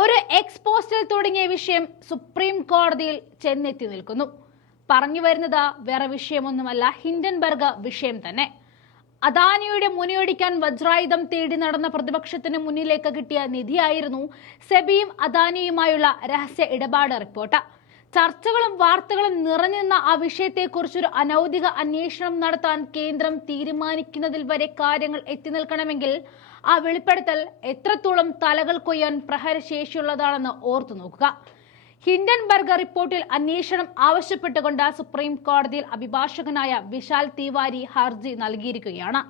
ഒരു എക്സ്പോസ്റ്റൽ തുടങ്ങിയ വിഷയം സുപ്രീം കോടതിയിൽ ചെന്നെത്തി നിൽക്കുന്നു. പറഞ്ഞു വരുന്നത് വേറെ വിഷയമൊന്നുമല്ല ഹിൻഡൻബർഗ് വിഷയം തന്നെ. അദാനിയുടെ മുനയൊടിക്കാൻ വജ്രായുധം തേടി നടന്ന പ്രതിപക്ഷത്തിന് മുന്നിലേക്ക് കിട്ടിയ നിധിയായിരുന്നു സെബിയും അദാനിയുമായുള്ള രഹസ്യ ഇടപാട് റിപ്പോർട്ട്. ചർച്ചകളും വാർത്തകളും നിറഞ്ഞുനിന്ന ആ വിഷയത്തെക്കുറിച്ചൊരു അനൌദ്യോഗിക അന്വേഷണം നടത്താൻ കേന്ദ്രം തീരുമാനിക്കുന്നതിൽ വരെ കാര്യങ്ങൾ എത്തി നിൽക്കണമെങ്കിൽ ആ വെളിപ്പെടുത്തൽ എത്രത്തോളം തലകൾ കൊയ്യാൻ പ്രഹരശേഷിയുള്ളതാണെന്ന് ഓർത്തു നോക്കുക. ഹിൻഡൻബർഗ് റിപ്പോർട്ടിൽ അന്വേഷണം ആവശ്യപ്പെട്ടുകൊണ്ട് സുപ്രീം കോടതിയിൽ അഭിഭാഷകനായ വിശാൽ തിവാരി ഹർജി നൽകിയിരിക്കുകയാണ്.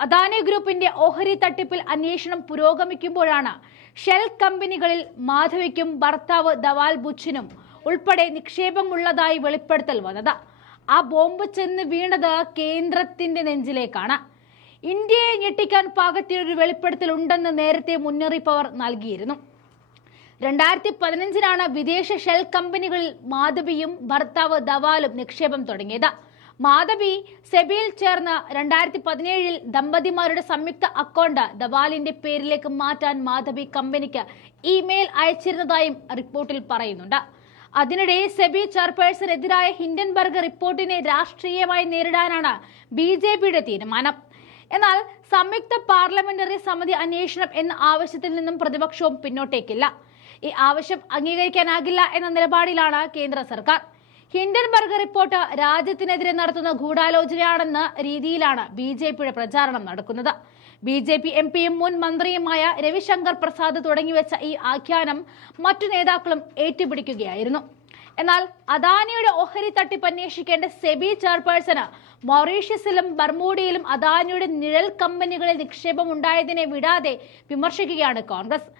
അദാനി ഗ്രൂപ്പിന്റെ ഓഹരി തട്ടിപ്പിൽ അന്വേഷണം പുരോഗമിക്കുമ്പോഴാണ് ഷെൽ കമ്പനികളിൽ മാധവിക്കും ഭർത്താവ് ദവാൽ ബുച്ചിനും ഉൾപ്പെടെ നിക്ഷേപമുള്ളതായി വെളിപ്പെടുത്തൽ വന്നത്. ആ ബോംബ് ചെന്ന് വീണത് കേന്ദ്രത്തിന്റെ നെഞ്ചിലേക്കാണ്. ഇന്ത്യയെ ഞെട്ടിക്കാൻ പാകത്തിനൊരു വെളിപ്പെടുത്തൽ ഉണ്ടെന്ന് നേരത്തെ മുന്നറിയിപ്പ് അവർ നൽകിയിരുന്നു. രണ്ടായിരത്തി പതിനഞ്ചിനാണ് വിദേശ ഷെൽ കമ്പനികളിൽ മാധവിയും ഭർത്താവ് ദവാലും നിക്ഷേപം തുടങ്ങിയത്. മാധവി സെബിയിൽ ചേർന്ന് രണ്ടായിരത്തി പതിനേഴിൽ ദമ്പതിമാരുടെ സംയുക്ത അക്കൗണ്ട് ദവാലിന്റെ പേരിലേക്ക് മാറ്റാൻ മാധവി കമ്പനിക്ക് ഇമെയിൽ അയച്ചിരുന്നതായും റിപ്പോർട്ടിൽ പറയുന്നുണ്ട്. അതിനിടെ സെബി ചെയർപേഴ്സണെതിരായ ഹിൻഡൻബർഗ് റിപ്പോർട്ടിനെ രാഷ്ട്രീയമായി നേരിടാനാണ് ബി ജെ പിയുടെ തീരുമാനം. എന്നാൽ സംയുക്ത പാർലമെന്ററി സമിതി അന്വേഷണം എന്ന ആവശ്യത്തിൽ നിന്നും പ്രതിപക്ഷവും പിന്നോട്ടേക്കില്ല. ഈ ആവശ്യം അംഗീകരിക്കാനാകില്ല എന്ന നിലപാടിലാണ് കേന്ദ്ര സർക്കാർ. ഹിൻഡൻബർഗ് റിപ്പോർട്ട് രാജ്യത്തിനെതിരെ നടത്തുന്ന ഗൂഢാലോചനയാണെന്ന രീതിയിലാണ് ബി ജെ പിയുടെ പ്രചാരണം നടക്കുന്നത്. ബി ജെ പി എം പിയും മുൻ മന്ത്രിയുമായ രവിശങ്കർ പ്രസാദ് തുടങ്ങിവെച്ച ഈ ആഖ്യാനം മറ്റു നേതാക്കളും ഏറ്റുപിടിക്കുകയായിരുന്നു. എന്നാൽ അദാനിയുടെ ഓഹരി തട്ടിപ്പ് അന്വേഷിക്കേണ്ട സെബി ചെയർപേഴ്സണ് മൊറീഷ്യസിലും ബർമൂഡിയിലും അദാനിയുടെ നിഴൽ കമ്പനികളിൽ നിക്ഷേപം ഉണ്ടായതിനെ വിടാതെ വിമർശിക്കുകയാണ് കോൺഗ്രസ്.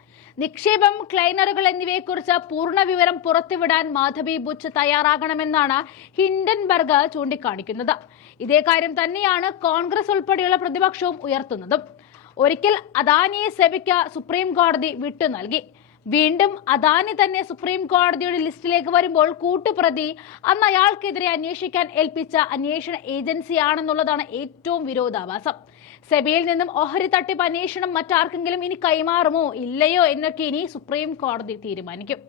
നിക്ഷേപം ക്ലൈനറുകൾ എന്നിവയെക്കുറിച്ച് പൂർണ വിവരം പുറത്തുവിടാൻ മാധവി ബുച്ച് തയ്യാറാകണമെന്നാണ് ഹിൻഡൻബർഗ് ചൂണ്ടിക്കാണിക്കുന്നത്. ഇതേ കാര്യം തന്നെയാണ് കോൺഗ്രസ് ഉൾപ്പെടെയുള്ള പ്രതിപക്ഷവും ഉയർത്തുന്നതും. ഒരിക്കൽ അദാനിയെ സെബിക്ക് സുപ്രീം കോടതി വിട്ടു നൽകി. വീണ്ടും അദാനി തന്നെ സുപ്രീം കോടതിയുടെ ലിസ്റ്റിലേക്ക് വരുമ്പോൾ കൂട്ടുപ്രതി അന്ന് അയാൾക്കെതിരെ അന്വേഷിക്കാൻ ഏൽപ്പിച്ച അന്വേഷണ ഏജൻസിയാണെന്നുള്ളതാണ് ഏറ്റവും വിരോധാഭാസം. സെബിയിൽ നിന്നും ഓഹരി തട്ടിപ്പ് അന്വേഷണം മറ്റാർക്കെങ്കിലും ഇനി കൈമാറുമോ ഇല്ലയോ എന്നൊക്കെ ഇനി സുപ്രീം കോടതി തീരുമാനിക്കും.